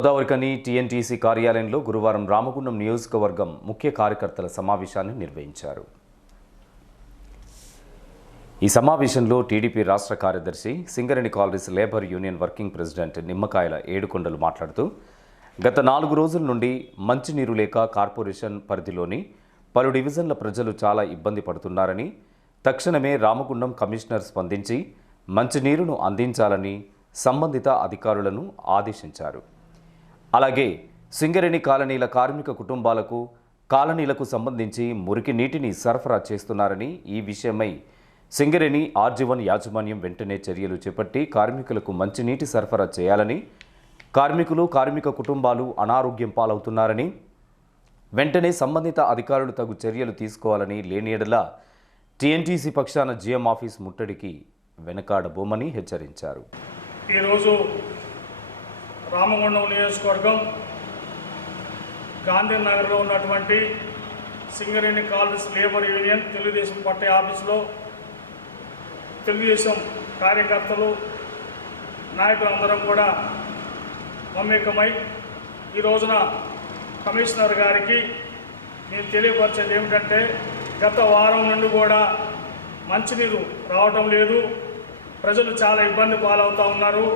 Godavarikhani TNTC కార్యాలయంలో గురువారం రామగుండం నియోజకవర్గం ముఖ్య కార్యకర్తల సమావేశాన్ని నిర్వహించారు. ఈ సమావేశంలో టీడీపీ రాష్ట్ర కార్యదర్శి Singareni collieries labour union working president Nimmakayala Yedukondalu మాట్లాడుతూ గత నాలుగు రోజుల నుండి మంచినీరు లేక కార్పొరేషన్ పరిధిలోని పలు డివిజన్ల ప్రజలు చాలా ఇబ్బంది పడుతున్నారని తక్షణమే రామగుండం కమిషనర్ స్పందించి మంచినీరును అందించాలని సంబంధిత అధికారులను ఆదేశించారు. అలాగే సింగరేణి కాలనీల కార్మిక కుటుంబాలకు కాలనీలకు సంబంధించి మురికి నీటిని సరఫరా చేస్తున్నారని ఈ విషయమై సింగరేణి ఆర్జీవన్ యాజమాన్యం వెంటనే చర్యలు చేపట్టి కార్మికులకు మంచినీటి సరఫరా చేయాలని కార్మికులు కార్మిక కుటుంబాలు అనారోగ్యం పాలవుతున్నారని వెంటనే సంబంధిత అధికారులు తగు చర్యలు తీసుకోవాలని లేనియడలా టీఎన్టీసీ పక్షాన జీఎం ఆఫీస్ ముట్టడికి వెనకాడబోమని హెచ్చరించారు. ఈరోజు రామగుండం నియోజకవర్గం గాంధీనగర్లో ఉన్నటువంటి Singareni colonies labour union Telugu Desam party ఆఫీసులో తెలుగుదేశం కార్యకర్తలు నాయకులందరం కూడా మమేకమై ఈ రోజున కమిషనర్ గారికి నేను తెలియపరిచేది ఏమిటంటే గత వారం నుండి కూడా మంచినీరు రావటం లేదు. ప్రజలు చాలా ఇబ్బంది పాలవుతూ ఉన్నారు.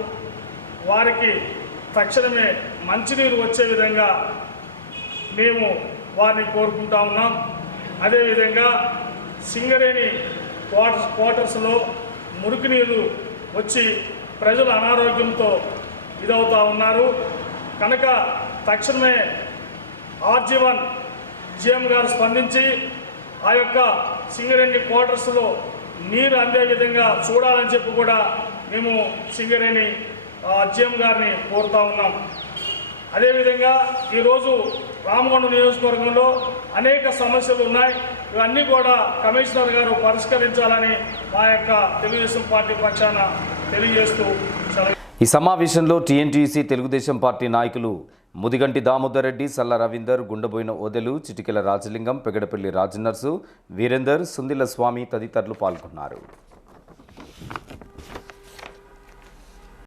వారికి తక్షణమే మంచినీరు వచ్చే విధంగా మేము వారిని కోరుకుంటా ఉన్నాం. అదేవిధంగా సింగరేణి క్వార్టర్స్ క్వార్టర్స్లో మురికి నీరు వచ్చి ప్రజలు అనారోగ్యంతో ఇదవుతూ ఉన్నారు. కనుక తక్షణమే ఆర్జీవన్ జిఎం గారు స్పందించి ఆ యొక్క సింగరేణి క్వార్టర్స్లో నీరు అందే విధంగా చూడాలని చెప్పి కూడా మేము సింగరేణి జిఎం గారిని కోరుతా ఉన్నాం. అదేవిధంగా ఈరోజు రామగుండం నియోజకవర్గంలో అనేక సమస్యలు ఉన్నాయి. ఇవన్నీ కూడా కమిషనర్ గారు పరిష్కరించాలని మా యొక్క తెలుగుదేశం పార్టీ పక్షాన తెలియజేస్తూ ఈ సమావేశంలో టీఎన్టీసీ తెలుగుదేశం పార్టీ నాయకులు ముదిగంటి దామోదర్ రెడ్డి సల్ల రవీందర్ గుండెబోయిన ఓదెలు చిటికెల రాజలింగం పెగడపల్లి రాజనర్సు వీరేందర్ సుందిల స్వామి తదితరులు పాల్గొన్నారు.